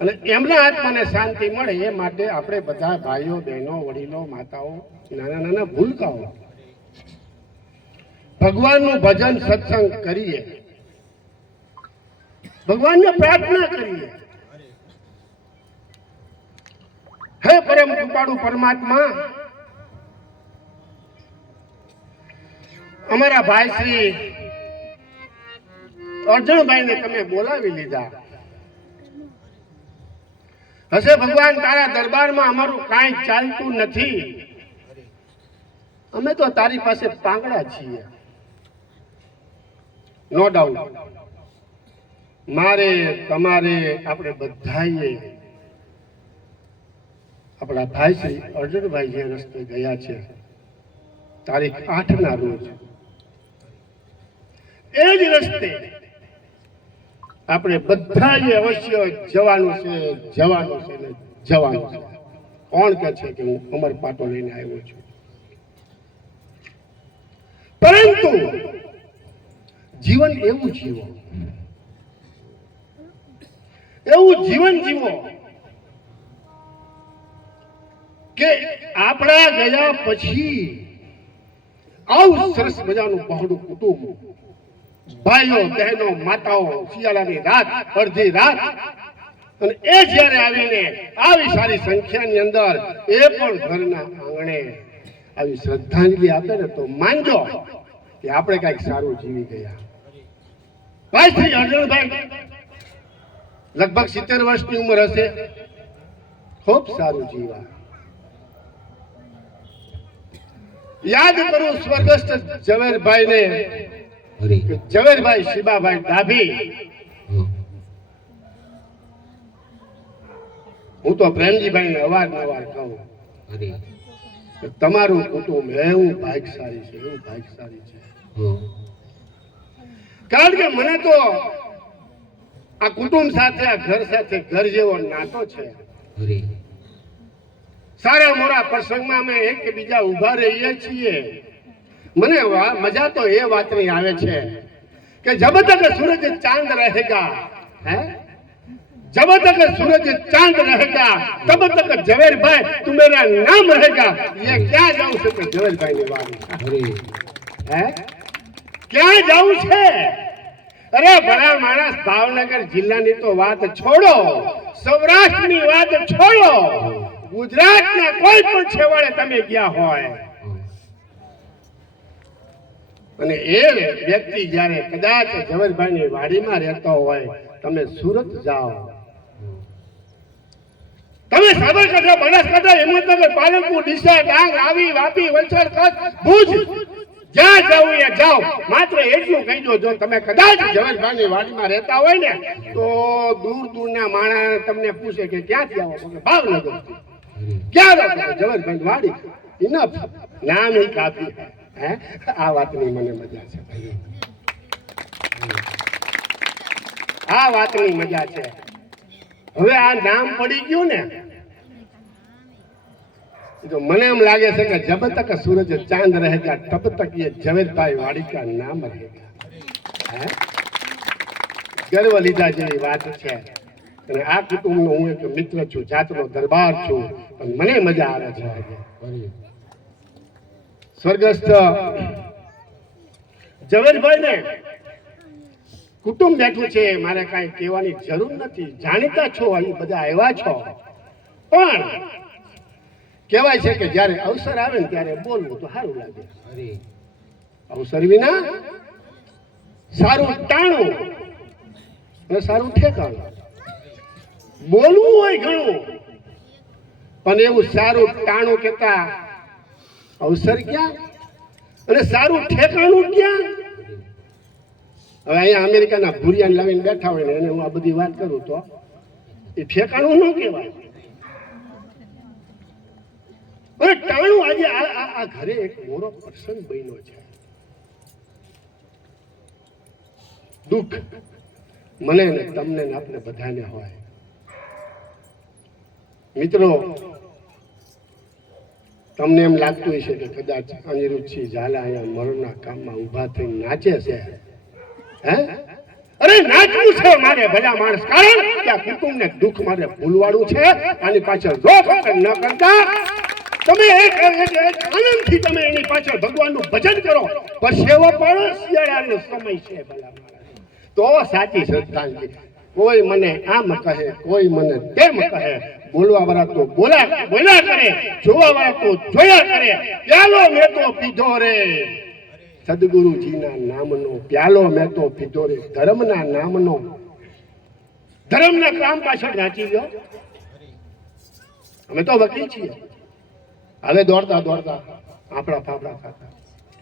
અને એમના આત્માને શાંતિ મળે એ માટે આપણે બધા ભાઈઓ બહેનો વડીલો માતાઓ નાના નાના ભૂલકાઓ ભગવાનનું ભજન સત્સંગ કરીએ, ભગવાનને પ્રાર્થના કરીએ. હે પરમ કૃપાળુ પરમાત્મા, અમારા ભાઈ શ્રી અર્જણભાઈને તમે બોલાવી લીધા. હશે ભગવાન, તારા દરબારમાં અમારું કાંઈ ચાલતું નથી. અમે તો તારી પાસે પાંગડા છીએ, નો ડાઉટ. મારે તમારે આપણે બધાએ આપણા ભાઈ શ્રી અર્જણભાઈ જે રસ્તે ગયા છે તારીખ 8ના રોજ, એ જ રસ્તે આપણે બધાએ અવશ્ય જવાનું છે, જવાનું છે ને જવાનું છે. કોણ કહે છે કે હું અમર પાટો લઈને આવ્યો છું? પરંતુ જીવન એવું જીવો, એવું જીવન જીવો કે આપણા ગયા પછી આવું સરસ મજાનું બહોળું કુટુંબ, ભાઈઓ બહેનો માતાઓ, શિયાળાની રાત, અડધી રાત, અને એ જ્યારે આવીને આવી સારી સંખ્યાની અંદર એ પણ ઘરના આંગણે આવી શ્રદ્ધાંજલિ આપે ને તો માનજો કે આપણે કઈક સારું જીવી ગયા. ભાઈ શ્રી અર્જણભાઈ લગભગ 70 વર્ષની ઉંમર હશે, ખૂબ સારું જીવા. યાદ કરું સ્વર્ગસ્થ ઝવેરભાઈને, ઝવેરભાઈ શિબાભાઈ ડાભી. હું તો પ્રેમજીભાઈને અવારનવાર કહું તમારું કુટુંબ એવું ભાગ્યશાળી છે, એવું ભાગ્યશાળી છે. કારણ કે મને તો આ કુટુંબ સાથે, આ ઘર સાથે ઘર જેવો નાતો છે. સારા મોરા પ્રસંગમાં અમે એક બીજા ઉભા રહીએ છીએ. મને મજા તો એ વાતની આવે છે કે જબ તક સૂરજ ચાંદ રહેગા, હે जब तक सूरज चांद रहेगा तब तक जवेर भाई तू मेरा नाम रहेगा. ये क्या जाऊं से तो जवेर भाई ने वाली है क्या जाऊं છે? અરે ભલા માણસ, ભાવનગર જિલ્લાની તો વાત છોડો, સૌરાષ્ટ્રની વાત છોડો, ગુજરાતના કોઈ પણ છેવાડે તમે ગયા હોય અને એ વ્યક્તિ જ્યારે કદાચ જવેરભાઈની વાડીમાં રહેતો હોય, તમે સુરત જાઓ, તમે સાબરકાંઠા, બનાસકાંઠા, હિંમતનગર, પાલનપુર, ડીસા, ડાંગ, આવી, વાપી, વલસાડ, કચ્છ, ભુજ, જ્યાં જાવ એ જાઓ. માત્ર એટલું કહીજો, જો તમે કદાચ જવેરભાઈની વાડીમાં રહેતા હોય ને તો દૂર દૂરના માણસ તમને પૂછે કે ક્યાંથી આવો, તમે ભાવનગર. ક્યાં રહો? જવેરભાઈની વાડી. ઇનફ, નામ ही કાફી હે. આ વાતની મને મજા છે, આ વાતની મજા છે. હવે આ નામ પડી ગયું ને तो મને એમ લાગે છે કે જબ તક સૂરજ ચાંદ રહેગા તબ તક ये ઝવેરભાઈ વાડી का नाम रहेगा. ગર્વ લીધા જેવી વાત છે. અને આ કુટુંબનો હું એક મિત્ર છું, જાતનો દરબાર છું, પણ મને મજા આવે છે. સ્વર્ગસ્થ ઝવેરભાઈ ને કુટુંબ બેઠું છે, મારે કાંઈ કહેવાની જરૂર નથી. જાણીતા છો, અહીં બધા આવ્યા છો, પણ કહેવાય છે કે જ્યારે અવસર આવે ને ત્યારે બોલવું તો સારું લાગે. અવસર વિના સારું ટાણું અને સારું ઠેકાણું. બોલવું હોય ઘણું, પણ એવું સારું ટાણું કેતા અવસર ક્યાં અને સારું ઠેકાણું ક્યાં? હવે અહીંયા અમેરિકાના ભૂરિયાને લાવીને બેઠા હોય ને એને હું આ બધી વાત કરું તો એ ઠેકાણું ન કહેવાય. અને ટાણું આજે આ ઘરે એક મોટો પ્રસંગ બન્યો છે. દુઃખ મને ને તમને ને આપણે બધાને હોય. મિત્રો, તમને એમ લાગતું હશે કે કદાચ અનિરુદ્ધસિંહ ઝાલા અહીંયા મરણના કામમાં ઊભા થઈને નાચે છે, હે? અરે નાચવું છે મારે ભલા માણસ, કારણ કે આ કુટુંબને દુઃખ મારે ભૂલવાડું છે. આની પાછળ રોક ન કરતા તમે એક આનંદથી તમે એની પાછળ ભગવાનનું ભજન કરો. પરસેવો પણ શિયાળાનો સમય છે ભલા માણસ, તો સાચી શ્રદ્ધાંજલિ. કોઈ મને આમ કહે, કોઈ મને તેમ કહે, બોલવા વાળા તો બોલ્યા કરે, જોવા વાળા તો જોયા કરે. પ્યાલો મેં તો પીધો રે સદગુરુજીના નામનો, પ્યાલો મેં તો પીધો રે ધર્મના નામનો. ધર્મના કામ પાછળ નાચી ગયો. અમે તો વકીલ છીએ, હવે દોડતા દોડતા આપણા ફાફડા ખાતા.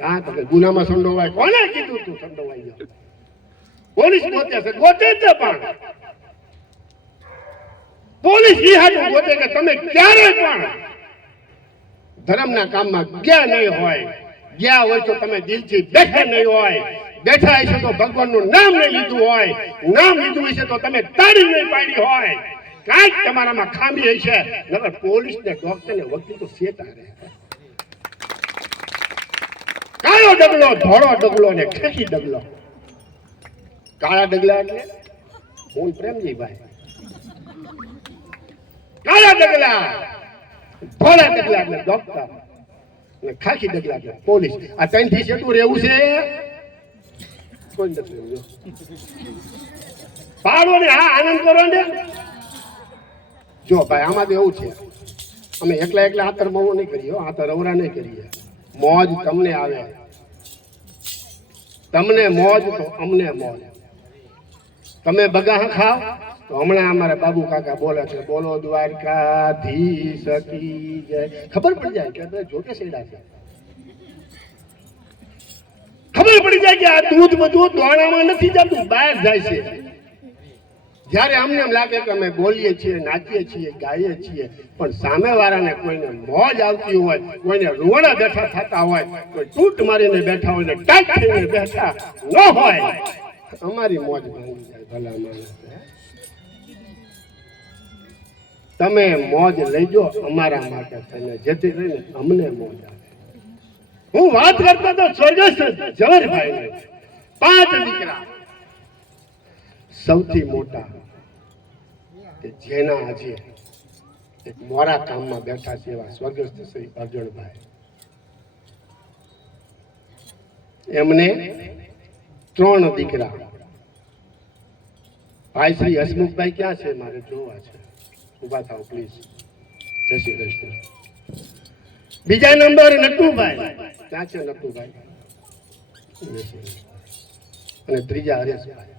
કાં તો ગુનામાં સંડોવાય, કોને કીધું તું સંડોવાઈ ગયો? પોલીસ ગોતે છે પણ પોલીસ ઈ હાટું ગોતે કે તમે ક્યારે પણ ધર્મના કામમાં ગયા નહીં હોય. ગયા હોય તો તમે દિલથી બેઠા નહીં હોય. બેઠા હશે તો ભગવાનનું નામ નહીં લીધું હોય. નામ લીધું હશે તો તમે તાળી નહીં પાડી હોય. કાંઈક તમારામાં ખામી હશે. નકર પોલીસ ને ડોક્ટર ને વકીલ તો સેતા રહે. કાળો ડગલો, ધોળો ડગલો ને ખેંચી ડગલો. કાળા ડગલા એટલે હું પ્રેમજીભાઈ, કાળા ડગલા, ધોળા ડગલા એટલે ડોક્ટર ને ખાખી ડગલા એટલે પોલીસ. આ ત્રણ થી સેટું રહેવું છે. કોઈ નથી રહેવું. પાડો ને હા આનંદ કરો ને. જો ભાઈ આમાં તો એવું છે, અમે એકલા એકલા આતર મવો નહીં કરીએ, આતર અવરા નહીં કરીએ. મોજ તમને આવે, તમને મોજ તો અમને મોજ. તમે બગા ખાવ તો હમણાં અમારા બાબુ કાકા બોલે છે, બોલો દ્વારકાધીશ કી જય. ખબર પડી જાય કે જોકે સેડા છે. ખબર પડી જાય કે આ દૂધ બધું દોણામાં નથી જતું, બહાર જાય છે. જ્યારે અમને એમ લાગે કે અમે બોલીએ છીએ, નાચીએ છીએ, ગાઈએ છીએ, પણ સામેવાળાને કોઈને મોજ આવતી હોય, કોઈને રૂવાડા બેઠા થતા હોય, કોઈ તૂટ મારીને બેઠા હોય ને ટાઈટ થઈને બેઠા ન હોય, અમારી મોજ ભાંગી જાય. ભલા માણસ, તમે મોજ લઈજો અમારા માટે થઈને, જેથી કરીને અમને મોજ આવે. હું વાત કરતો તો સ્વર્ગસ્થ ઝવેરભાઈ, 5 દીકરા, સૌથી મોટા કે જેના આજે એક મોરા કામમાં બેઠા છે એવા સ્વર્ગસ્થ શ્રી અર્જુનભાઈ. એમને 3 દીકરા. ભાઈ શ્રી હસમુખભાઈ ક્યાં છે? મારે જોવા છે. ઉભા થાવ પ્લીઝ. જય શ્રી કૃષ્ણ. બીજા નંબર નટુભાઈ. ક્યાં છે નટુભાઈ? અને ત્રીજા હરેશભાઈ.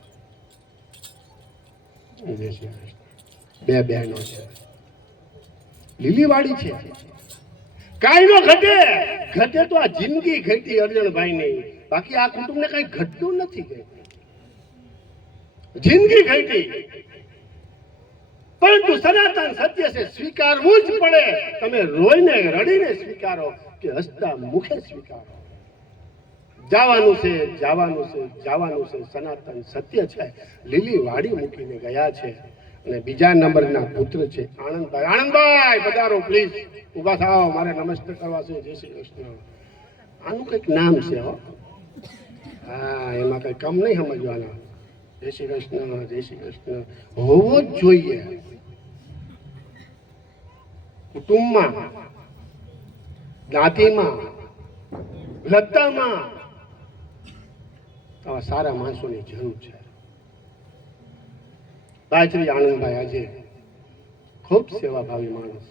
જય શ્રી કૃષ્ણ. 2 બહેનો છે. લીલીવાડી છે. કાઈ નો ઘટે. ઘટે તો આ જિંદગી ઘટી અર્જણભાઈ ની. બાકી આ કુટુંબને કઈ ઘટતું નથી. જિંદગી ઘટી, પરંતુ સનાતન સત્ય છે, સ્વીકારવું જ પડે. તમે રોઈને રડીને સ્વીકારો કે હસતા મુખે સ્વીકારો. જવાનું છે, જવાનું છે, જવાનું છે. સનાતન સત્ય છે. લીલી વાડી મૂકીને ગયા છે. અને બીજા નંબરના પુત્ર છે આનંદભાઈ. આનંદભાઈ પધારો પ્લીઝ. ઉભા થાઓ, મારે નમસ્તે કરવા છે. જય શ્રી કૃષ્ણ. આનું કંઈક નામ છે હો. હા, એમાં કઈ કમ નહીં સમજવાના. જય શ્રી કૃષ્ણ, જય શ્રી કૃષ્ણ હોવો જ જોઈએ. કુટુંબમાં, જ્ઞાતિમાં, લત્તામાં આવા સારા માણસોની જરૂર છે. ભાઈ શ્રી આનંદભાઈ આજે ખૂબ સેવાભાવી માણસ.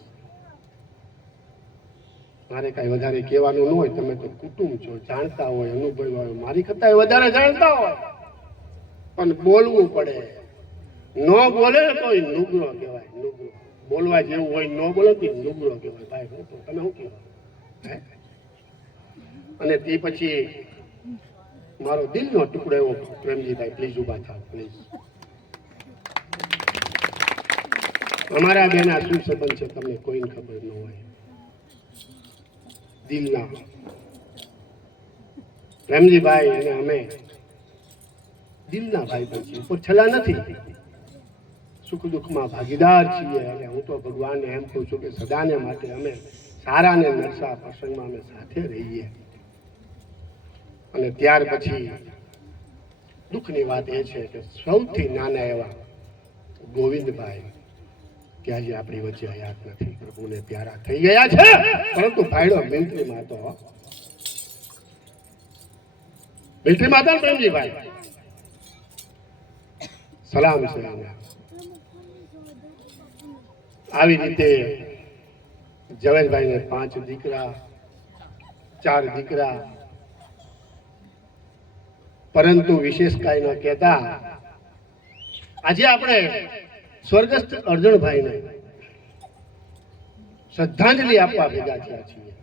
મારે કાંઈ વધારે કહેવાનું ન હોય. તમે તો કુટુંબ છો, જાણતા હોય, અનુભવ હોય, મારી કરતા વધારે જાણતા હોય, પણ બોલવું પડે. ન બોલે તો નુગરો કહેવાય. નુગરો બોલવા જેવું હોય, ન બોલે તો નુગરો કહેવાય. ભાઈ તમે શું કહેવાય? અને તે પછી મારો દિલનો ટુકડો એવો પ્રેમજીભાઈ, પ્લીઝ ઉભા થાવ પ્લીઝ. અમારા બેના શું સંબંધ છે તમને કોઈને ખબર ન હોય. દિલના પ્રેમજીભાઈ અને અમે દિલના ભાઈ પણ છીએ, પણ છેલ્લા નથી. સુખ દુઃખમાં ભાગીદાર છીએ. અને હું તો ભગવાનને એમ કહું છું કે સદાને માટે અમે સારા ને નરસા પ્રસંગમાં અમે સાથે રહીએ. અને ત્યાર પછી દુઃખની વાત એ છે કે સૌથી નાના એવા ગોવિંદભાઈ કે આજે આપણી વચ્ચે હયાત નથી, પ્રભુને પ્યારા થઈ ગયા છે, પરંતુ ભાઈડો મિલિટરીમાં હતો. મિલિટરીમાં હતા પ્રેમજીભાઈ, સલામ છે એને. આવી રીતે ઝવેરભાઈને 5 દીકરા 4 દીકરા, પરંતુ વિશેષ કાંઈ ન કહેતા આજે આપણે સ્વર્ગસ્થ અર્જુનભાઈને શ્રદ્ધાંજલિ આપવા ભેગા થયા છીએ.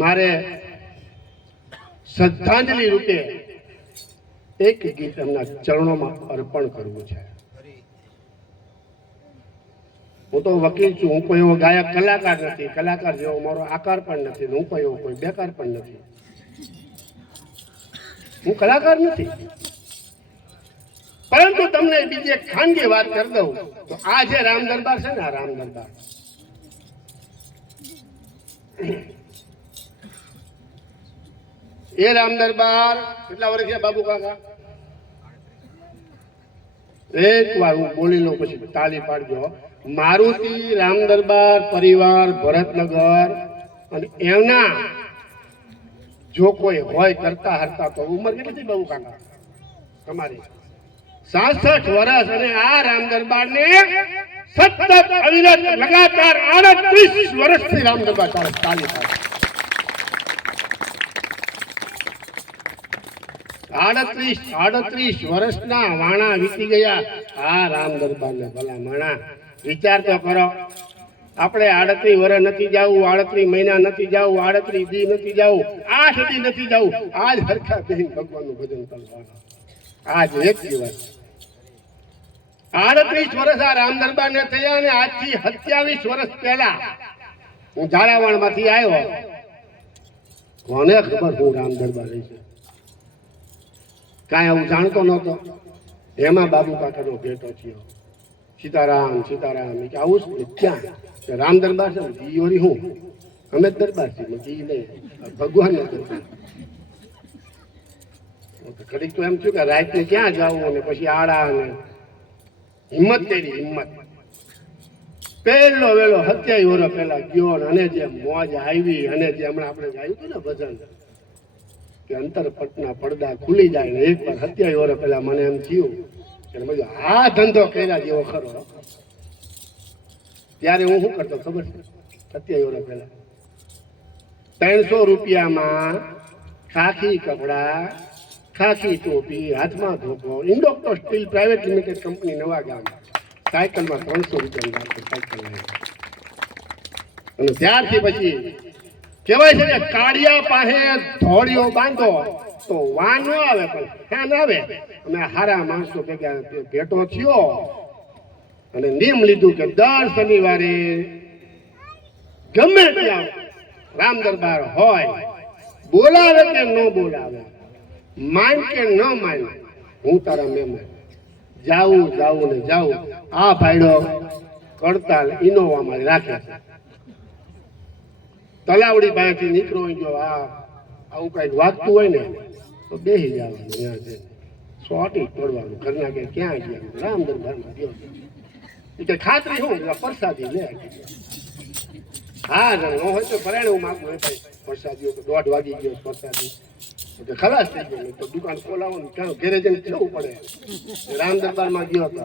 મારે શ્રદ્ધાંજલિ રૂપે એક ગીત એમના ચરણોમાં અર્પણ કરવું છે. હું તો વકીલ છું, હું કોઈ એવો ગાયક કલાકાર નથી, કલાકાર જેવો મારો આકાર પણ નથી, હું કોઈ એવો કોઈ બેકાર પણ નથી, હું કલાકાર નથી. પરંતુ તમને બીજી એક ખાનગી વાત કરી દઉં તો આ જે રામ દરબાર છે ને, આ રામ દરબાર એ રામ દરબાર કેટલા વર્ષ છે બાબુ કાકા? એક વાર હું બોલી લઉં પછી તાલી પાડજો. મારુતિ રામ દરબાર પરિવાર ભરતનગર, અને એમના જો કોઈ હોય કરતા હરતા તો ઉંમર કેટલી હતી બાબુ કાકા તમારી? 66 વર્ષ. અને આ રામ દરબાર ને સતત અવિરત લગાતાર 38 વર્ષથી રામ દરબાર ચાલી થાય. 38 વર્ષના વાણા વીતી ગયા આ રામ દરબાર ને. ભલા માણા વિચાર તો કરો, આપણે 38 વર્ષ નથી જવું, 38 મહિના નથી જવું, 38 દી નથી જવું, 8 દી નથી જવું, આજ હરખા બેન ભગવાનનું ભજન કરવાનું. આજ એક દિવસ 38 વર્ષ આ રામ દરબાર ને થયા. અને આજથી 27 વર્ષ પહેલા હું ઝાલાવાડ માંથી આવ્યો. કોને ખબર હું રામ દરબાર રહી છે? કાંઈ હું જાણતો નહોતો. એમાં બાબુ કાકાનો ભેટો થયો. સીતારામ સીતારામ, કે આવું ક્યાં રામ દરબાર છે? જીઓરી હું અમે જ દરબાર છીએ, જી નહીં, ભગવાન નો દરબાર. ઘડીક તો એમ થયું કે રાત ને ક્યાં જવું, અને પછી આડા અને હિંમત તેરી હિંમત. પહેલો વેલો 27 વર્ષ પહેલા ગયો, અને જે મોજ આવી, અને જે હમણાં આપણે ગાયું હતું ને ભજન કે અંતરપટના પડદા ખુલી જાય, ને એક વાર 27 વર્ષ પહેલા મને એમ થયું કે આ ધંધો કર્યા જેવો ખરો. ત્યારે હું શું કરતો ખબર છે? 27 વર્ષ પહેલા 300 રૂપિયામાં ખાખી કપડા, ખાખી ટોપી, હાથમાં ધોકો, ઇન્ડોક્ટો સ્ટીલ પ્રાઇવેટ લિમિટેડ કંપની નવા ગામ, સાયકલમાં 300 રૂપિયા સાયકલ. અને ત્યારથી પછી કહેવાય છે કે કાળિયા પાસે ધોળીઓ બાંધો તો વાન ન આવે પણ ફેન આવે. અને હારા માણસો ભેગા ભેટો થયો અને નિયમ લીધું કે દર શનિવારે ગમે ત્યાં રામ દરબાર હોય, બોલાવે કે ન બોલાવે, માન કે ન માન, હું તારા મહેમાન, જાવું જાવું ને જાવું. આ ભાઈડો કડતાલ ઇનોવામાં રાખે છે. તલાવડી પાસેથી નીકળો ગયો, આવું કઈક વાગતું હોય ને તો બેસી જવાનું, ત્યાં જઈને સોટી તોડવાનું. ઘરના કે ક્યાં ગયા? રામ દરબારમાં ગયો. કે ખાતરી શું પ્રસાદી લે. હા ન હોય તો ભરાણે હું માગું, ભાઈ પ્રસાદી 1:30 વાગી ગયો, પ્રસાદી ખલાસ થઈ ગયો, તો દુકાન ખોલાવવાનું, ક્યાં ઘેરે જઈને જવું પડે. રામ દરબારમાં ગયો હતો.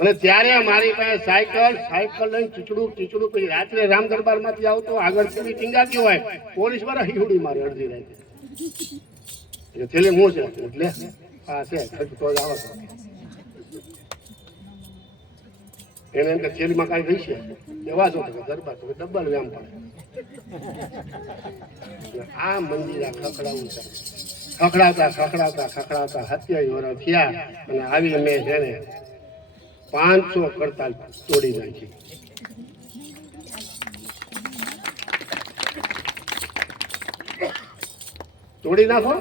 અને ત્યારે મારી પાસે સાયકલ લઈને ચીચડું પછી રાત્રે રામ દરબાર માંથી આવતો, આગળ સુધી ટીંગાતી હોય, પોલીસ વાળા હિવડી મારે અડધી રાતે. છેલ્લે હું છે એટલે હા છે તો જ આવો છો. એને એમ કે છેલ્લીમાં કાંઈ થઈ છે એવા છો દરબાર તો ડબલ વ્યામ પડે. આ મંદિર આ ખખડાવું છે. ખખડાવતા 27 વર્ષ થયા. અને આવી મેં જેને 500 કરતાલ તોડી નાખી. તોડી નાખો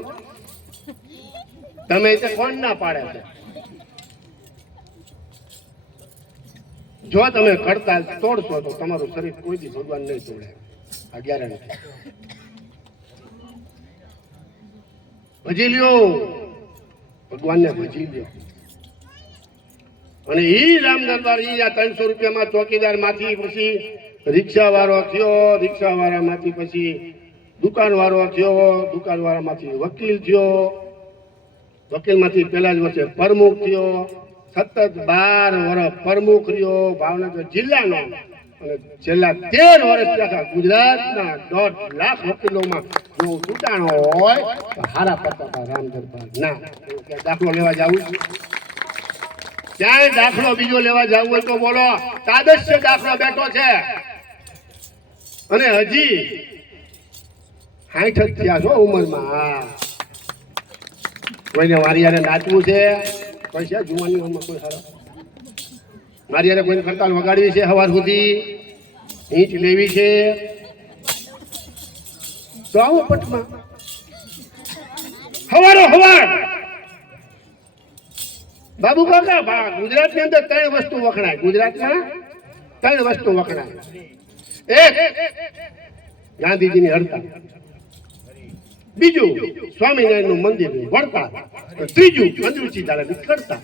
તમે, તે કોણ ના પાડે છે? જો તમે કરતાલ તોડશો તો તમારું શરીર કોઈ દી ભગવાન નહીં તોડે, આ ગેરંટી. ભજી લ્યો, ભગવાનને ભજી લ્યો. અને ઈ રામ દરબાર ઈ આ 300 રૂપિયામાં ચોકીદાર માંથી પછી રિક્ષા વાળો થયો, રિક્ષા વાળા માંથી પછી દુકાન વાળો થયો, દુકાન વાળા માંથી વકીલ થયો, વકીલ માંથી પેલા જ વર્ષે પ્રમુખ થયો, સતત 12 વર્ષ પ્રમુખ રહ્યો ભાવનગર જિલ્લાનો. અને છેલ્લા 13 વર્ષથી આખા ગુજરાતના 1.5 લાખ વકીલોમાં જો ચૂંટાણો હોય તો હારા પડતા રામ દરબાર ના. દાખલો લેવા જવું, ક્યાંય દાખલો બીજો લેવા જવું હોય તો બોલો. તાદશ્ય દાખલો બેઠો છે અને હજી 60 જ થયા છો ઉંમરમાં. કોઈને મારી યારે નાચવું છે, કોઈ છે જુવાની ઉંમર કોઈ સારા મારી યારે કોઈને કરતાલ વગાડવી છે, સવાર સુધી ઈંચ લેવી છે તો આવો પટમાં હવારો હવાર. બાબુ કાકા ગુજરાતની અંદર 3 વસ્તુ વખણાય, ગુજરાતમાં 3 વસ્તુ વખણાય. એક ગાંધીજીની હડતાલ, બીજું સ્વામિનારાયણનું મંદિર વળતા, ત્રીજું અંદરુચિ દાદાની કરતા.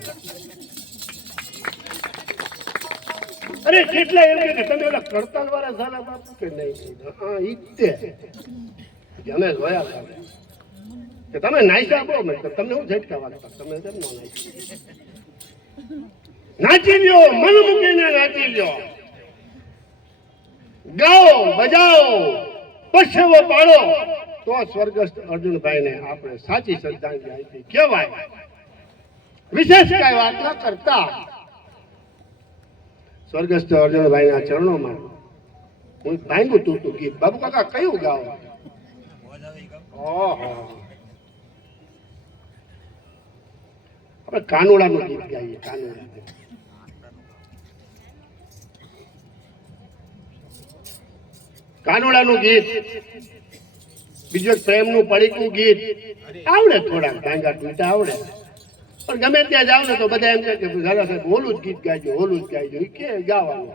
અરે કેટલા એમ કે તમે ઓલા કરતાલ વાળા ઝાલા બાપુ કે નહીં? હા ઈ તે અમે જોયા હતા કે તમે નાઈસા બહુ મેં તમને હું ઝટકા વાગતા, તમે કેમ ન નાઈસા? નાચી લ્યો, મન મૂકીને નાચી લ્યો, ગાઓ બજાઓ, પછેવો પાડો તો સ્વર્ગસ્થ અર્જુનભાઈને આપણે સાચી શ્રદ્ધાંજલિ આપી કહેવાય. વિશેષ કઈ વાત ન કરતા સ્વર્ગસ્થ અર્જુનભાઈના ચરણોમાં હું ભાંગું તૂટું ગીત. બાબુ કાકા કયું ગાઓ? ઓહો, આપણે કાનુડાનું ગીત ગાઈએ. કાનુડાનું ગીત, બીજું એક પ્રેમનું પડીકનું ગીત આવડે, થોડાક ભાંગા તૂટા આવડે. પણ ગમે ત્યાં જાવ ને તો બધા એમ કહે કે દાદા સાહેબ ઓલું જ ગીત ગાઈજો, ઓલું જ ગાઈજો. એ કે ગાવાનું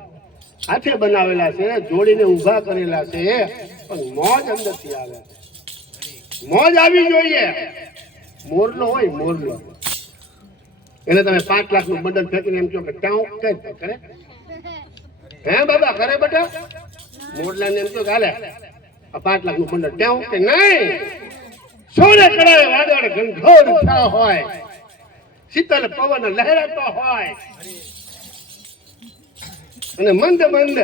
હાથે બનાવેલા છે, જોડીને ઊભા કરેલા છે, પણ મોજ અંદરથી આવે. મોજ આવી જોઈએ. મોરલો હોય, મોરલો એને તમે 5 લાખનું બંડલ ફેંકીને એમ કહો કે ટાઉ કરે? હે બાબા કરે બેટા? મોરલાને એમ કહો કે હાલે આ 5 લાખનું બંડલ ટાઉ કે નહીં? સોને કડાએ વાદળ ઘનઘોર થયા હોય, શીતલ પવન લહેરાતો હોય અને મંદ મંદ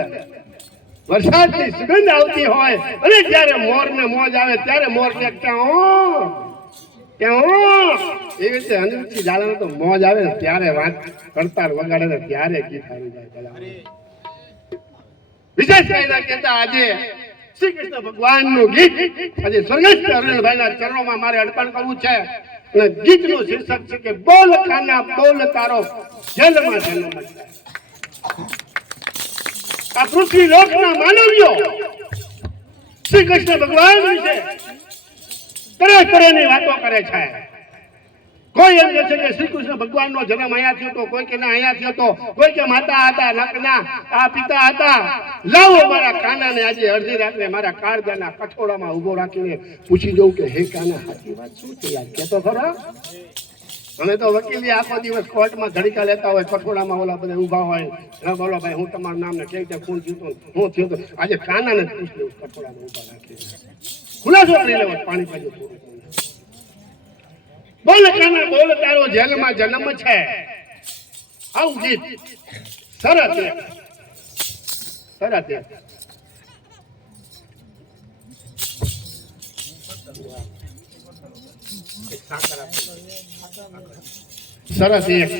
વરસાદની સુગંધ આવતી હોય, અને જ્યારે મોર ને મોજ આવે ત્યારે મોર કે એવી રીતે અંદરથી ઝાલાને તો મોજ આવે ને ત્યારે વાત કરતા વગાડે ને ત્યારે ગીત આવી જાય. વિશેષ કઈ ના કહેતા આજે શ્રી કૃષ્ણ ભગવાનનું ગીત આજે સ્વર્ગસ્થ અરવિંદભાઈના ચરણોમાં મારે અર્પણ કરવું છે. અને ગીતનું શીર્ષક છે કે બોલ કાના બોલ તારો જન્મ જન્મ. આ પૃથ્વી લોકના માનવીઓ શ્રી કૃષ્ણ ભગવાન વિશે તરહની વાતો કરે છે. કોઈ એમ કહે છે કે શ્રી કૃષ્ણ ભગવાનનો જન્મ અહીંયા થયો તો, કોઈ કે ના અહીંયા થયો તો, કોઈ કે માતા હતા, નકના આ પિતા હતા. લાવો મારા કાનાને આજે અડધી રાત્રે મારા કાળજાના કઠોળામાં ઊભો રાખીને પૂછી દઉં કે હે કાના સાચી વાત શું છે યાર, કે તો ખરા. અમે તો વકીલી આખો દિવસ કોર્ટમાં ધડીકા લેતા હોય, કઠોળામાં ઓલા બધા ઊભા હોય, હા બોલો ભાઈ હું તમારું નામ ને કેવી રીતે કોણ થયું હું થયું તો આજે કાનાને જ પૂછી લઉં કઠોળામાં ઊભા રાખીને. ખુલાસો કરી લેવો પાણી પાજો થોડું. બોલ કાના બોલ તારો જેલમાં જન્મ છે. આવું ગીત સરસ સરસ. સરસ એક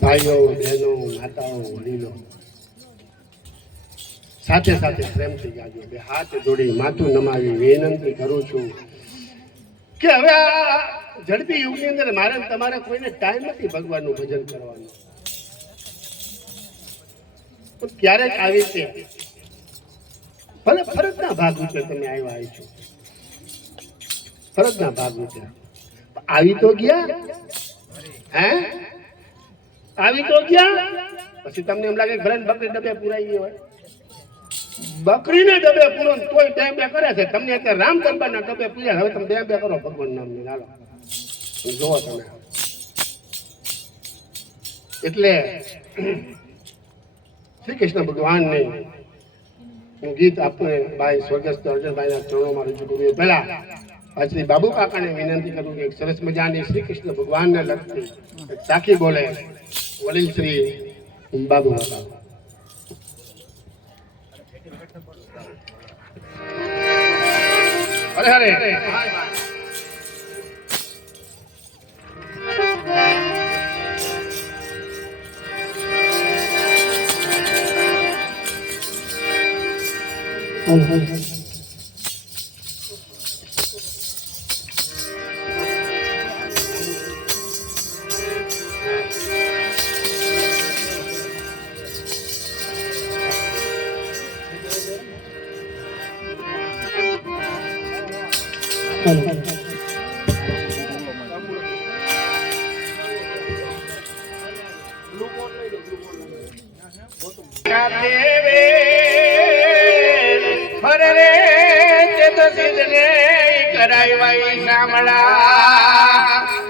ભાઈઓ બહેનો માતાઓ વડીલો સાથે સાથે પ્રેમથી ગાજો. બે હાથ જોડી માથું નમાવી વિનંતી કરું છું કે હવે આ ઝડપી યુગની અંદર મારે તમારે કોઈને ટાઈમ નથી ભગવાનનું ભજન કરવાનું. પણ ક્યારેક આવી છે ભલે ફરજના ભાગરૂપે તમે આવ્યા છો, ફરજના ભાગરૂપે આવી તો ગયા, હે આવી તો ગયા. પછી તમને એમ લાગે ભલે બકરી ડબ્બે પુરાઈ ગઈ હોય, બકરીને ડબે પૂરો તોય બે બે કરે છે. તમને અત્યારે રામ દરબારના ડબે પૂર્યા, હવે તમે બે બે કરો ભગવાન નામની. હાલો જોવો તમે. એટલે શ્રી કૃષ્ણ ભગવાનને હું ગીત આપણે ભાઈ સ્વર્ગસ્થ અર્જુનભાઈના ચરણોમાં રજૂ કર્યું. પહેલા શ્રી બાબુ કાકાને વિનંતી કરું કે એક સરસ મજાની શ્રી કૃષ્ણ ભગવાનને લગતી એક સાખી બોલે વડીલ શ્રી બાબુ કાકા. અરે અરે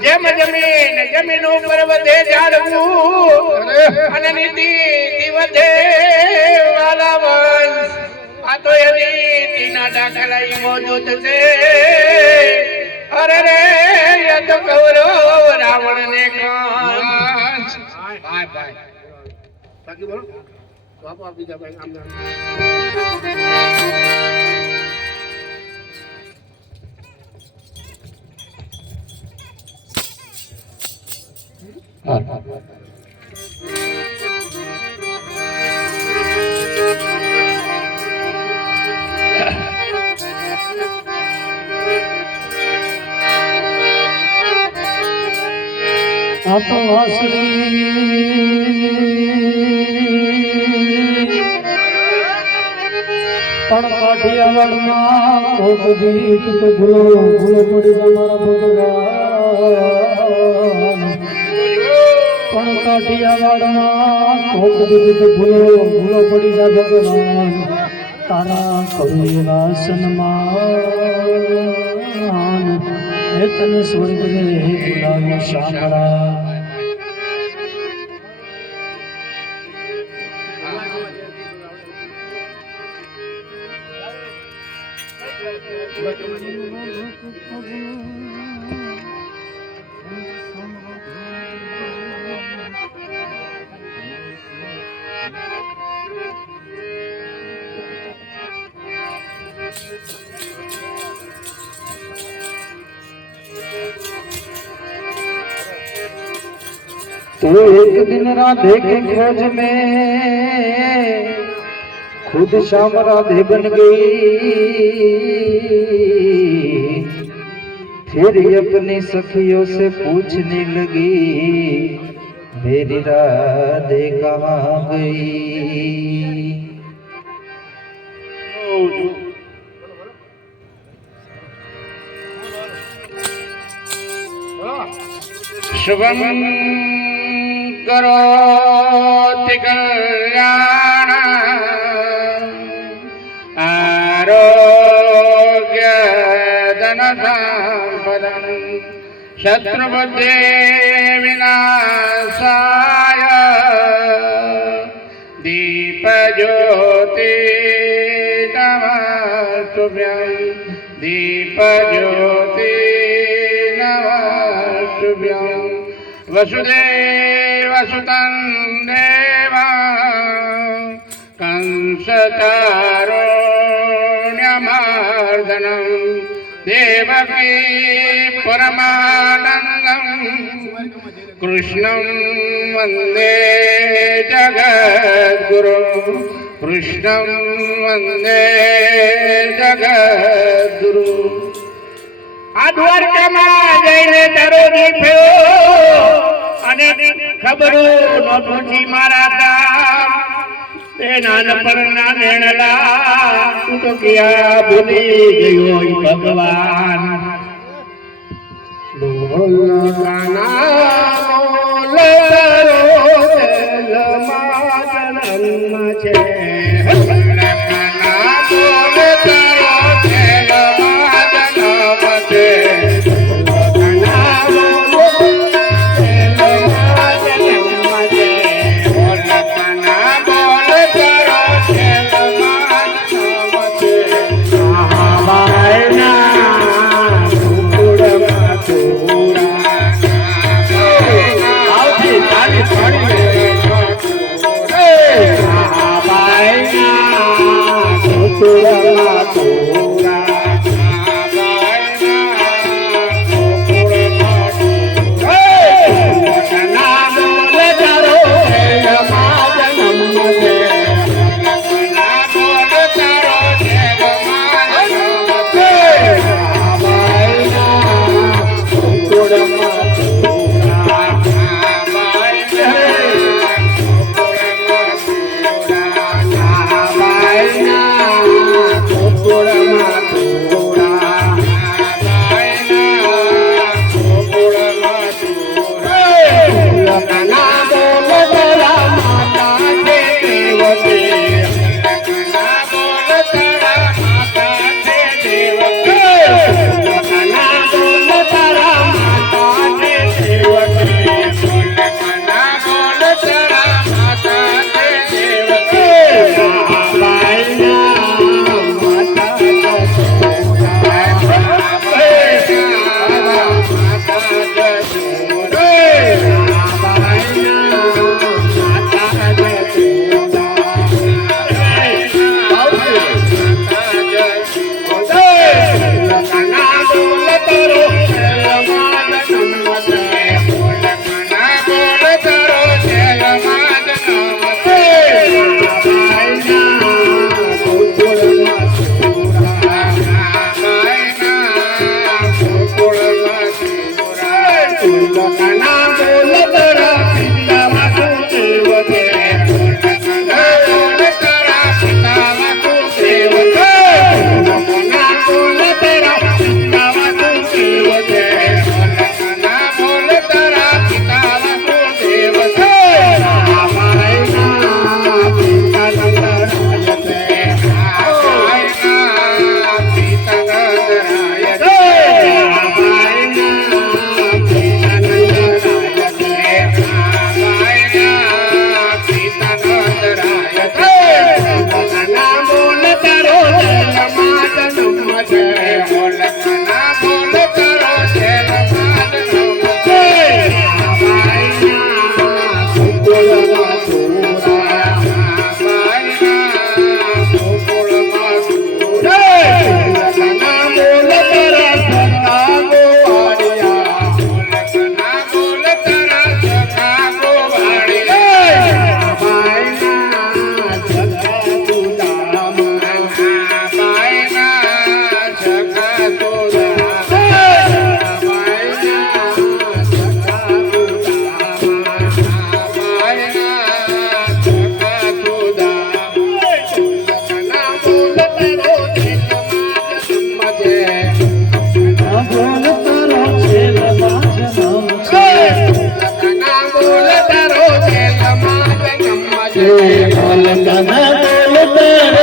જેમ જમીન ઉપર વધે ઝાડવું અને નીતિ વધે વાલા વંશ, આ તો એની તીના દાખલા મોજૂદ છે. અરે રે યદ કૌરવ રાવણ ને કંસ. બાય બાય બાકી બોલો બાપુ બીજા ભાઈ આમ તો વાસળી પણ કાઠિયાવાડમાં કોક ગીત તો ભૂલો ભૂલો પડી તમારા ભગવાન. પણ કાઠિયાવાડમાં કોક ગીત ભૂલો ભૂલો પડી જા ભગવાન. તારા કરુણા સન્માન હે તને સ્વર્ગ રે બોલાવ્યો શામળા. तो एक दिन राधे की खोज में खुद शाम राधे बन गई. फिर अपनी सखियों से पूछने लगी मेरी राधे कहाँ गई. शुभम करोति कल्याण आरोग्य धन संपदं शत्रुबुद्धि विनाशाय दीप ज्योति नमस्तुभ्यं दीप ज्योति नमस्तुभ्यं वसुदेव सुतं देवं कंसतारुण्यमर्दनं देवकी परमानन्दं कृष्णं वन्दे जगद्गुरुं कृष्णं वन्दे जगद्गुरुं. આ દ્વારકામાં જઈને તારો દીપ્યો અને ખબરો નોટોથી મારા દામ તે નાનપણના નેણલા તું તો ક્યાં ભૂલી ગયો ભગવાન. બોલ ગાના બોલ તારો જન્મ છે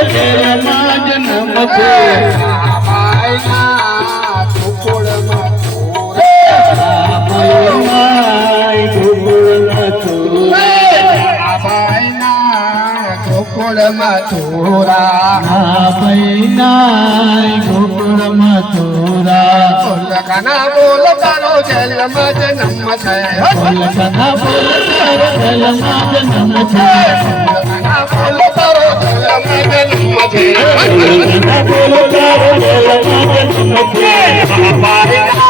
જેલમાં જન્મ છે બાબાઈના ગોકુળમાં બાબાઈ ગોકુળમાં થોરા બાબાઈના ગોકુળમાં થોરા બાબાઈના ગોકુળમાં થોરા બોલકાના બોલ તારો જેલમાં જન્મ છે બોલકના બોલ તારો જેલમાં જન્મ છે બોલકાના બોલ તારો જેલમાં જન્મ છે બોલકના બોલ તારો જેલમાં જન્મ છે બાબાઈના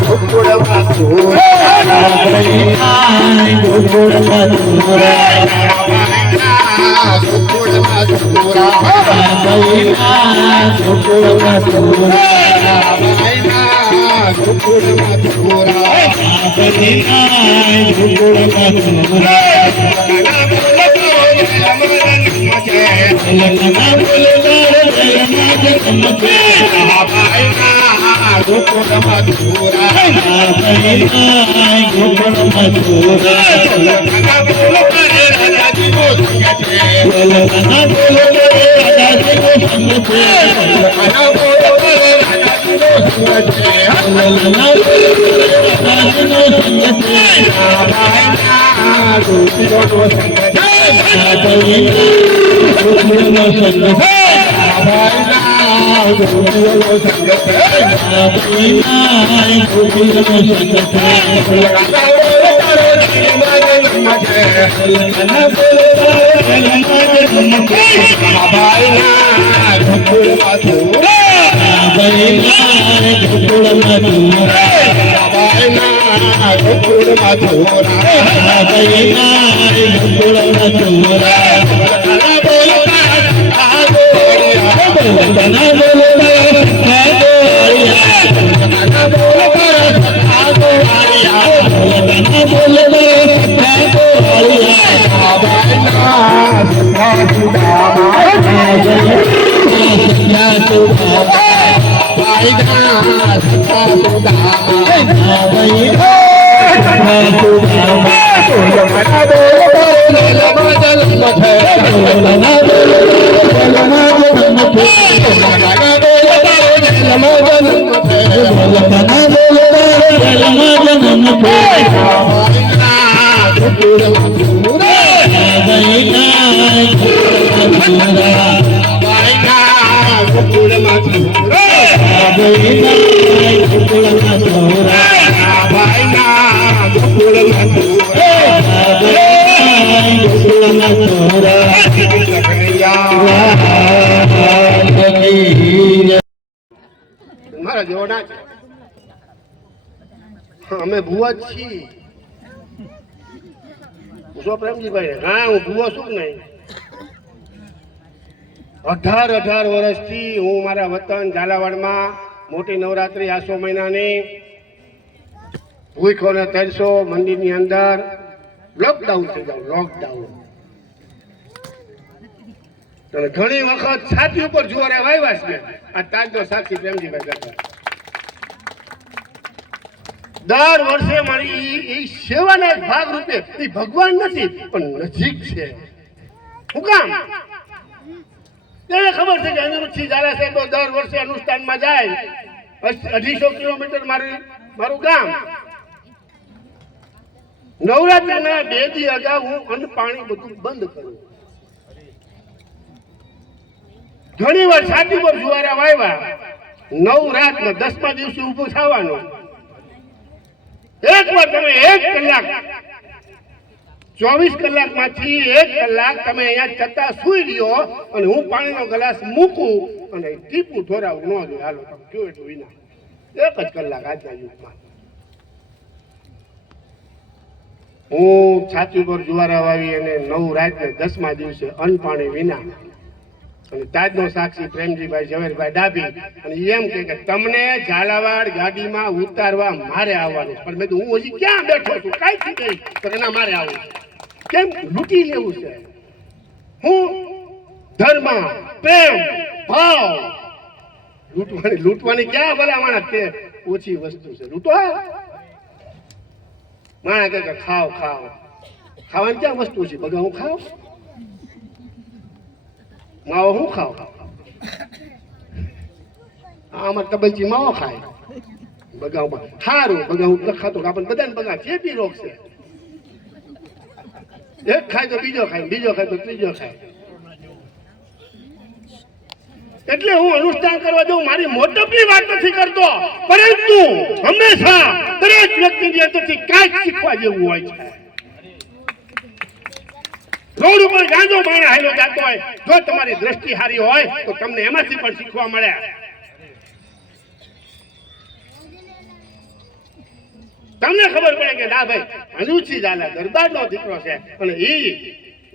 ગોકુળમાં થોરા બાબાઈ ગોકુળમાં થોરા બાબાઈના ગોકુળમાં થોરા બાબાઈના ગોકુળમાં થોરા બાબાઈના ગોકુળમાં થોરા બાબાઈના ગોકુળમાં થોરા બોલકાના બોલ તારો જેલમાં જન્મ છે બોલકના બોલ તારો જેલમાં જન્મ છે બાબાઈના ગોકુળમાં થોરા બાબાઈના ગોકુળમાં થોરા બોલકાના બોલ તારે રાજાજીનો સંગ છે બોલકના બોલ તારો રાજાજીનો સંગ છે બોલકાના બોલ તારે રાજાજીનો સંગ છે બોલકના બોલ રાજાજીનો સંગ છે બાબાઈના ગોકુળનો સંગ છે બાબાઈના ગોકુળનો સંગ છે બાબાઈના ગોકુળનો સંગ છે બાબાઈના ગોકુળનો સંગ છે બોલકાના બોલ તારો જેલમાં જન્મ છે બોલકના બોલ તારો જેલમાં જન્મ છે બાબાઈના ગોકુળમાં થોરા બાબાઈના ગોકુળમાં થોરા બાબાઈના ગોકુળમાં થોરા બાબાઈના ગોકુળમાં થોરા બોલકાના બોલ તારા ગોળિયા બોલકના બોલ તારો ગોળિયા બોલકાના બોલ તારા ગોળિયા બોલકના બોલ તારો ગોળિયા બાબાઈના સુદામા યા સુદામા બાબાઈના સુદામા બાબાઈના સુદામા બોલકાના બોલ તારો જેલમાં જન્મ છે બોલકના બોલ જેલમાં જન્મ છે બોલકાના બોલ તારો જેલમાં જન્મ છે બોલકના બોલ તારો જેલમાં જન્મ છે બાબાઈના ગોકુળમાં થોરા બાબાઈના ગોકુળમાં થોરા બાબાઈના ગોકુળમાં થોરા બાબાઈના ગોકુળમાં થોરા બાબાઈના ગોકુળમાં થોરા બાબાઈના ગોકુળમાં થોરા મારા જેવો ના છે અમે ભૂવા જ છીએ પૂછો પ્રેમજીભાઈ હા હું ભૂવો છું નહીં 18 વર્ષથી હું મારા વતન ઝાલાવાડમાં મોટી નવરાત્રી આસો મહિનાની ભૂખો ને તેરસો મંદિરની અંદર લોકડાઉન થઈ જાવ લોકડાઉન અને ઘણી વખત છાતી ઉપર જુવારે વાવ્યા છે આ તાજનો સાક્ષી પ્રેમજીભાઈ કરતા દર વર્ષે મારી એ સેવાના એક ભાગ રૂપે એ ભગવાન નથી પણ નજીક છે હું કામ તેને ખબર છે કે અનિરુદ્ધસિંહ ઝાલા સાહેબ દર વર્ષે અનુષ્ઠાનમાં જાય 250 કિલોમીટર મારું ગામ નવરાત્રિના 2 દી અગાઉ હું અન્ન પાણી બધું બંધ કરું ઘણી વાર છાતી પર જુવારા વાવ્યા 9 રાતના 10મા દિવસે ઊભું થવાનું એક વાર તમે 1 કલાક 24 કલાકમાંથી 1 કલાક તમે અહીંયા ચત્તા સુઈ રહ્યો અને હું પાણીનો ગ્લાસ મૂકું અને ટીપું ઢોરાવું ન જોઈએ હાલો તમે જો એટલું વિના 1 જ કલાક આજના યુગમાં હું છાતી પર જુવારા વાવી અને 9 રાતને 10મા દિવસે અન્ન પાણી વિના અને તાજનો સાક્ષી પ્રેમજીભાઈ ઝવેરભાઈ ડાભી અને એમ કે તમને ઝાલાવાડ ગાડીમાં ઉતારવા મારે આવવાનું પણ મેં હું હજી ક્યાં બેઠો છું કાઈ થી ગઈ તો કે ના મારે આવવું કેમ લૂંટી લેવું છે હું ધર્મ પ્રેમ ભાવ લૂંટવાની ક્યાં ભલા માણસ તે ઓછી વસ્તુ છે લૂંટો માણસ કે ખાવ ખાવાની ક્યાં વસ્તુ છે બધા હું ખાવ માવો હું ખાવ આમાં તબલચી માવો ખાય બગાવમાં સારું બગાવું ખાતો આપણને બધાને બગા ચેપી રોગ છે એક ખાય તો બીજો ખાય બીજો ખાય તો ત્રીજો ખાય એટલે હું અનુષ્ઠાન કરવા જાઉં મારી મોટપની વાત નથી કરતો પરંતુ હંમેશા દરેક વ્યક્તિની અંદરથી કાંઈક શીખવા જેવું હોય છે રોડ ઉપર ગાંજો માણસ હાલ્યો જતો હોય જો તમારી દ્રષ્ટિ સારી હોય તો તમને એમાંથી પણ શીખવા મળે તમને ખબર પડે કે ના ભાઈ અનુચિત ઝાલા દરબારનો દીકરો છે અને એ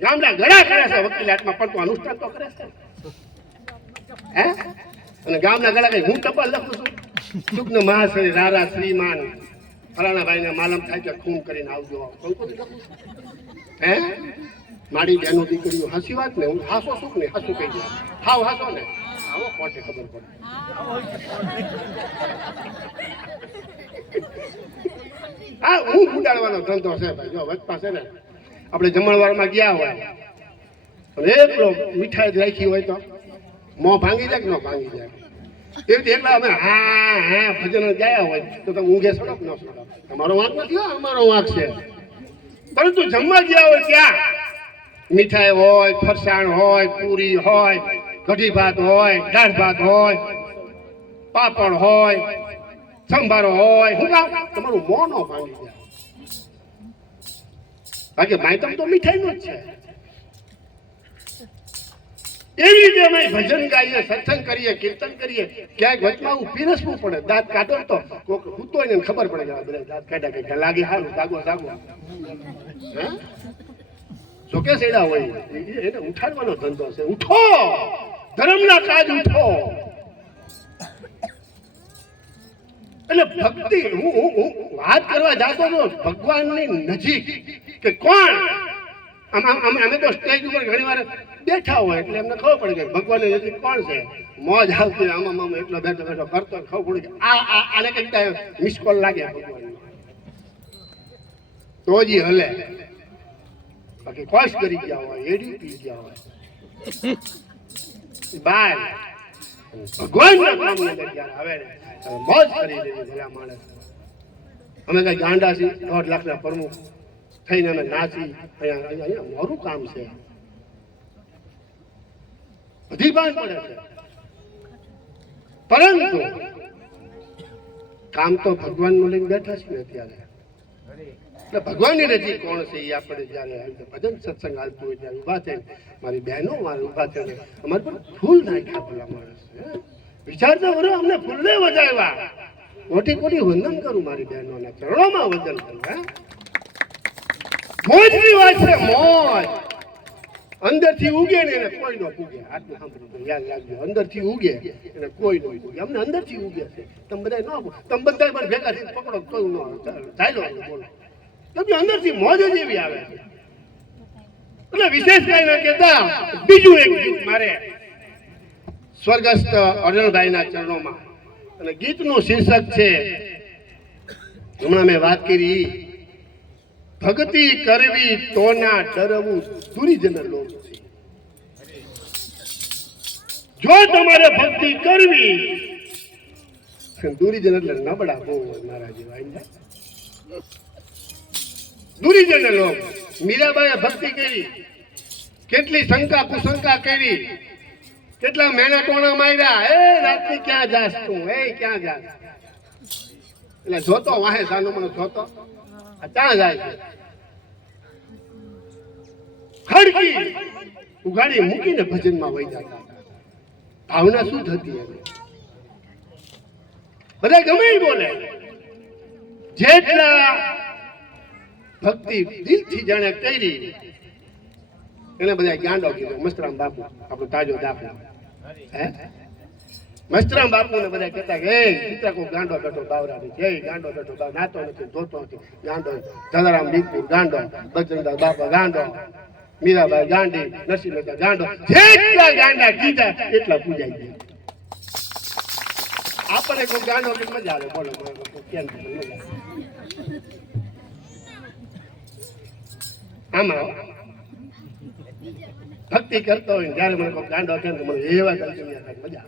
ગામડા ગળા કરે છે વકીલાતમાં પણ તો અનુષ્ઠાન તો કરે છે હે અને ગામના ગળા કઈ હું ટપાલ લખું છું સુખને મહાશ્રી રારા શ્રીમાન ફલાણા ભાઈને માલમ થાય કે ખૂન કરીને આવજો કંકોત્રી લખું છું હે મારી બેનો દીકરીઓ હાસી વાત ને હું હાસો સુખ ને હાસું કહી દઉં હાવ હાસો ને આવો કોટે ખબર પડે હા હું ઉડાડવાનો ધંધો છે ભાઈ જો વચપા છે ને આપણે જમણવારમાં ગયા હોય અને એકલો મીઠાઈ રાખી હોય તો મોં ભાંગી જાય કે ન ભાંગી જાય એવી રીતે એકલા અમે હા હા ભજન ગયા હોય તો તમે ઊંઘે સડક ન સડક તમારો વાંક નથી અમારો વાંક છે પરંતુ જમવા ગયા હોય ત્યાં મીઠાઈ હોય ફરસાણ હોય પૂરી હોય કઢી ભાત હોય દાળ ભાત હોય પાપડ હોય સંભારો હોય હું કામ તમારું મોં ન ભાંગી જાય બાકી માયતમ તો મીઠાઈ નું જ છે એવી રીતે અમે ભજન ગાઈએ સત્સંગ કરીએ કીર્તન કરીએ ક્યાંક વચમાં હું પીરસવું પડે દાંત કાઢો તો કોક હૂતો ને ખબર પડે કે બધા દાંત કાઢ્યા કઈ લાગે સારું દાગો દાગો હે જોકે સેડા હોય એને ઉઠાડવાનો ધંધો છે ઉઠો ધર્મના કાજ ઉઠો એટલે ભક્તિ હું વાત કરવા જાતો હતો ભગવાનની નજીક કે કોણ અમે તો સ્ટેજ ઉપર ઘણી વાર બેઠા હોય એટલે એમને ખબર પડે કે ભગવાનની નજીક કોણ છે મોજ આવતી આમાં એટલો બેઠો બેઠો કરતો ખબર પડે કે આને કઈક મિસ કોલ લાગે ભગવાન તો જ હલે બાકી કોશ કરી ગયા હોય એડી પી ગયા હોય બાય ભગવાનના કામની અંદર જ્યારે આવે ને મોજ કરી દેવી ભલા માણસ અમે કઈ ગાંડા છીએ 1.5 લાખના પ્રમુખ થઈને અમે નાચી અહીંયા મારું કામ છે બધી બાણ પડે છે પરંતુ કામ તો ભગવાનનું લઈને બેઠા છીએ અત્યારે એટલે ભગવાનની નજીક કોણ છે એ આપણે જયારે ભજન સત્સંગ હાલતું હોય ત્યારે ઉભા થઈને મારી બહેનો મારે ઉભા થઈને અમારે પણ ફૂલ નાખ્યા પેલા માણસ વિચારતો કરો અમને ફૂલને વધાવ્યા મોટી મોટી વંદન કરું મારી બહેનોના ચરણોમાં વંદન કરું મોજની વાત છે મોજ અંદરથી ઉગે ને એને કોઈ નો ઉગે આટલું સાંભળ્યું યાદ રાખજો અંદરથી ઉગે એને કોઈ નો ઉગે અમને અંદરથી ઉગે છે તમે બધા ન તમે બધા પણ ભેગા થઈને પકડો કોઈ ન ચાલો બોલો તમે અંદરથી મોજ જ એવી આવે છે એટલે વિશેષ કઈ ના કહેતા બીજું એક ગીત મારે સ્વર્ગસ્થ અરણભાઈના ચરણોમાં અને ગીતનું શીર્ષક છે હમણાં મેં વાત કરી ભક્તિ કરવી તો ના ડરવું દુરીજન લોક છે જો તમારે ભક્તિ કરવી દુરીજન એટલે નબળા બહુ મારા જેવા દુરીજન લોક મીરાબાઈએ ભક્તિ કરી કેટલી શંકા કુશંકા કરી કેટલા મહેનત ટોણા માર્યા એ રાતની ક્યાં જાસ તું એ ક્યાં જાસ એટલે જોતો વાહે સાનો મને જોતો ક્યાં જાય છે ખડકી ઉગાડી મૂકીને ભજનમાં વહી જતા ભાવના શું થતી હતી બધા ગમે બોલે જેટલા ભક્તિ દિલથી જાણે કરી એને બધા ગાંડો કીધો મસ્તરામ બાપુ આપણો તાજો દાખલો હે મસ્તરામ બાપુ ને બધા કહેતા કે ચિત્રા કોઈ ગાંડો બેઠો બાવરાની જય ગાંડો બેઠો બાવ નાતો નથી ધોતો નથી ગાંડો જલારામ દીપુર ગાંડો બજરંગદાસ બાપા ગાંડો મીરાબાઈ ગાંડી નરસિંહ મહેતા ગાંડો જેટલા ગાંડા કીધા એટલા પૂજાઈ ગયા આપણે કોઈ ગાંડો કે મજા આવે બોલો કેમ મજા આવે આમાં ભક્તિ કરતો હોય જ્યારે મને કોઈ ગાંડો કે મને એવા દર્શન થાય મજા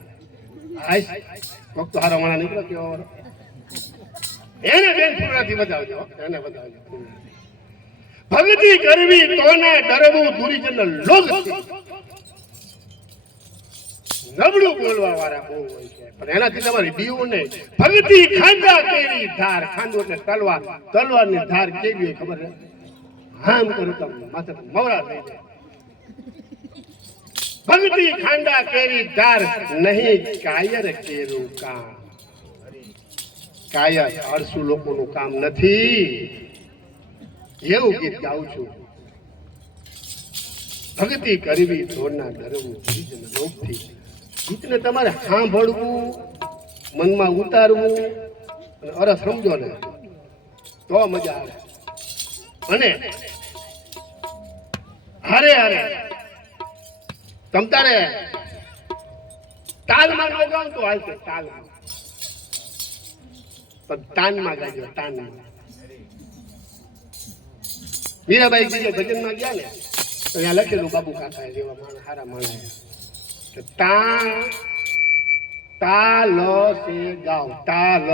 આવે કોક તો હારો માણા નીકળો કેવો એને બેન પૂરાથી બતાવજો એને બતાવજો ભક્તિ કરવી તો ના ડરવું દુરીજન લોક નબળું બોલવા વાળા બહુ હોય છે પણ એનાથી તમારી બીવું નહીં ભક્તિ ખાંડા કેવી ધાર ખાંડો એટલે તલવાર તલવારની ધાર કેવી હોય ખબર છે હામ કરું તમને માથે મવરા થઈ જાય ભક્તિ ખાંડા કેરી ધાર નહીં કાયર કેરું કામ કાયર 800 લોકોનું કામ નથી એવું ગીત ગાઉં છું ભક્તિ કરવી ધોરના ડરવું લોકથી ગીતને તમારે સાંભળવું મનમાં ઉતારવું અને અરસ સમજો ને તો મજા આવે અને હારે હારે તમ તારે તાલમાં ન ગાવ તો હાલશે તાલમાં પણ તાનમાં ગાજો તાનમાં મીરાબાઈ બીજે ભજનમાં ગયા ને તો અહીંયા લખેલું બાબુ કાકા જેવા માણસ હારા માણસ કે તાલ સે ગાવ તાલ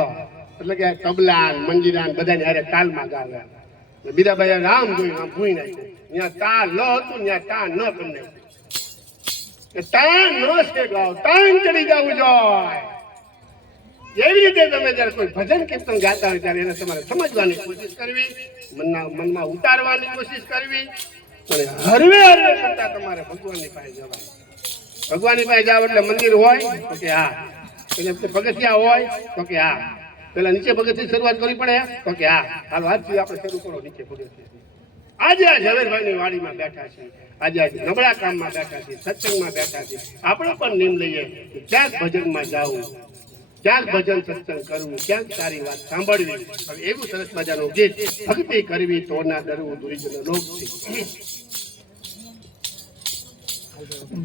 એટલે કે તબલા મંજીરા બધાને હારે તાલમાં ગાવે મીરાબાઈ રામ જોઈ આમ ભૂઈ નાખ્યું ત્યાં તાલ હતું ત્યાં તા ન કરી કે તાન ન છે ગાવ તાન ચડી જવું જોઈએ એવી રીતે તમે જ્યારે કોઈ ભજન કીર્તન ગાતા હોય ત્યારે એને તમારે સમજવાની કોશિશ કરવી મનમાં ઉતારવાની કોશિશ કરવી અને હરવે હરવે કરતા તમારે ભગવાનની પાસે જવાય ભગવાનની પાસે જાવ એટલે મંદિર હોય તો કે હા એટલે પગથિયા હોય તો કે હા પેલા નીચે પગથિયાથી શરૂઆત કરવી પડે તો કે હા હાલ આજથી આપણે શરૂ કરો નીચે પગથિયાથી આજે આ ઝવેરભાઈની વાડીમાં બેઠા છે આજે નબળા કામમાં બેઠા છે સત્સંગમાં બેઠા છે આપણે પણ નિયમ લઈએ કે ક્યાંક ભજનમાં જાવું ક્યાંક ભજન સત્સંગ કરવું ક્યાંક સારી વાત સાંભળવી હવે એવું સરસ મજાનું ગીત ભક્તિ કરવી તો ના ડરવું દુરીજન લોકથી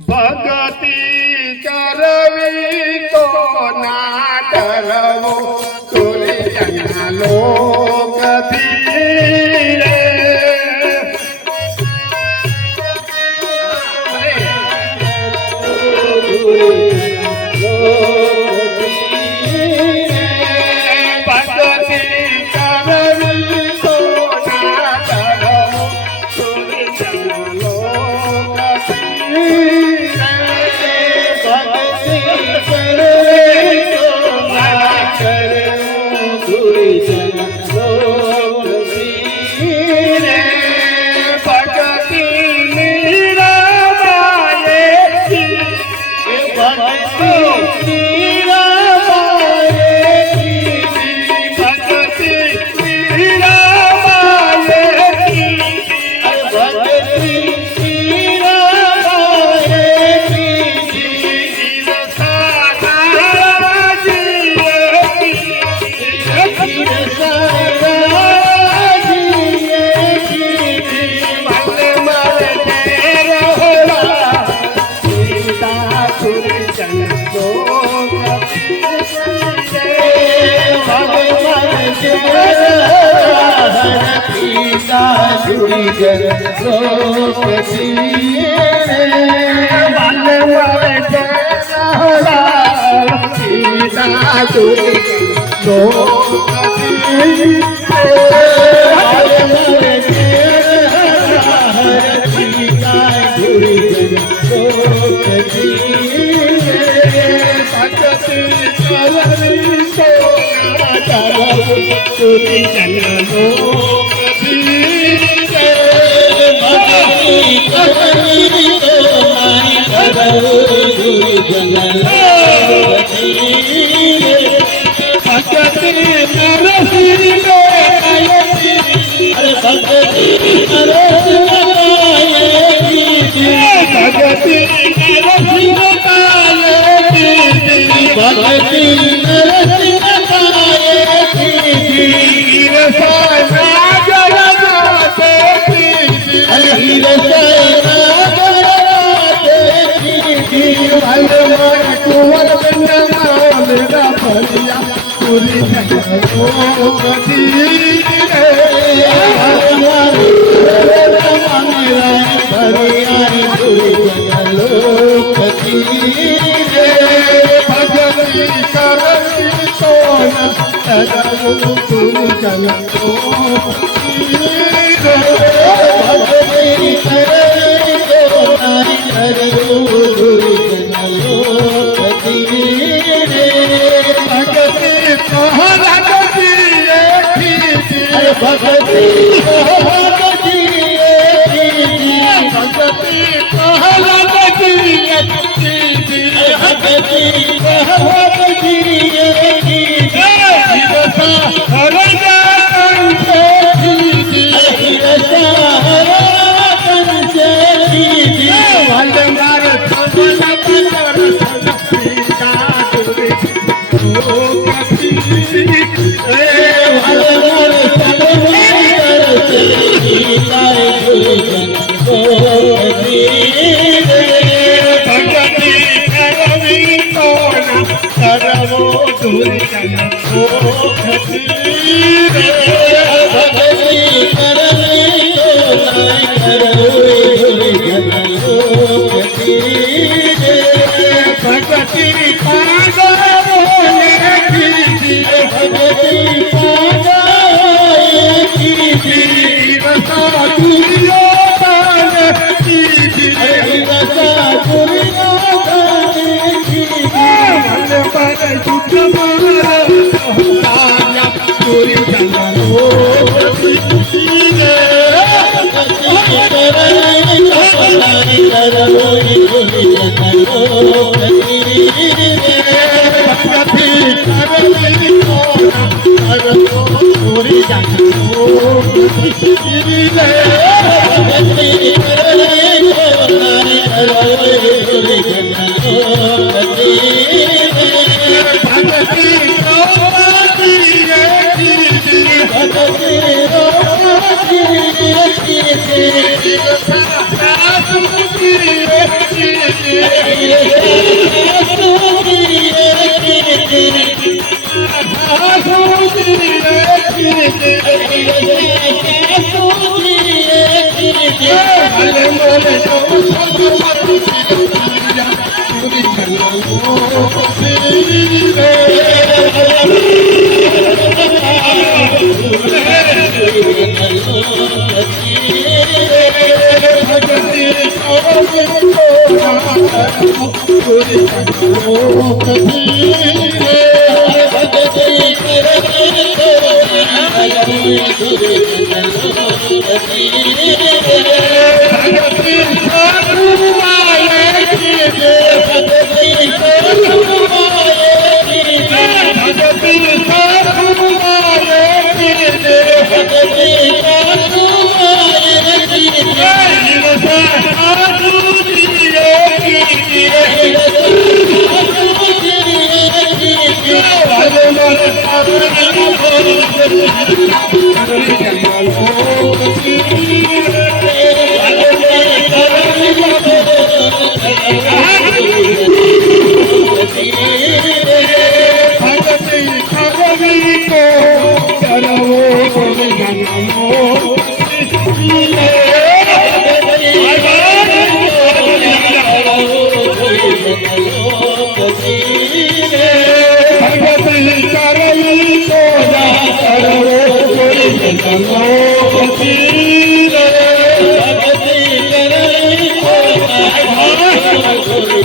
ભક્તિ કરવી તો ના ડરવું દુરીજન લોકથી રે Oh,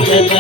Thank you.